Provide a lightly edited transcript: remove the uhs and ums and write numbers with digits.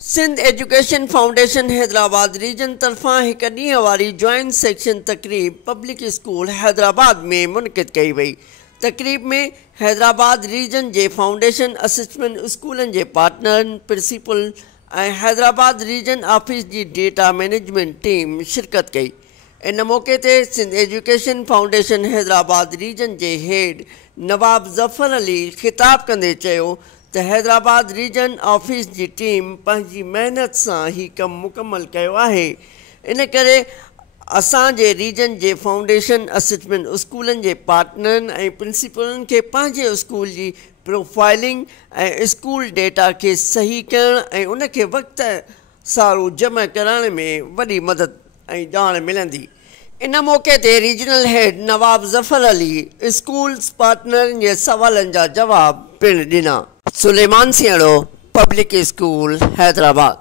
Sindh education foundation Hyderabad region तरफ़ां हिक ॾींहं वारी जॉइंट सेक्शन तक़रीब पब्लिक स्कूल हैदराबाद में मुनक़िद कई वई। तक़रीब में हैदराबाद रीजन जे फाउंडेशन असिस्टेंट स्कूलनि जे पार्टनरनि, प्रिंसिपल ऐं हैदराबाद रीजन ऑफिस जी डेटा मैनेजमेंट टीम शिरकत कई। इन मौक़े ते Sindh education foundation Hyderabad region जे हेड नवाब ज़फ़र अली ख़िताब कंदे चयो त हैदराबाद रीजन ऑफिस जी टीम पंहिंजी महिनत सां ही कमु मुकमल कयो आहे। इन करे असांजे रीजन जे फाउंडेशन असिस्टेंट स्कूलनि जे पार्टनरनि ऐं प्रिंसिपलनि खे पंहिंजे स्कूल जी प्रोफाइलिंग ऐं स्कूल डेटा खे सही करण ऐं उन खे वक़्त सारू जमा करण में वॾी मदद ऐं ॼाण मिलंदी। इन मौक़े ते regional head Nawab Zafar Ali schools पार्टनरनि जे सवालनि जा जवाब पिणु ॾिना। Suleman Siyaro, public school Hyderabad.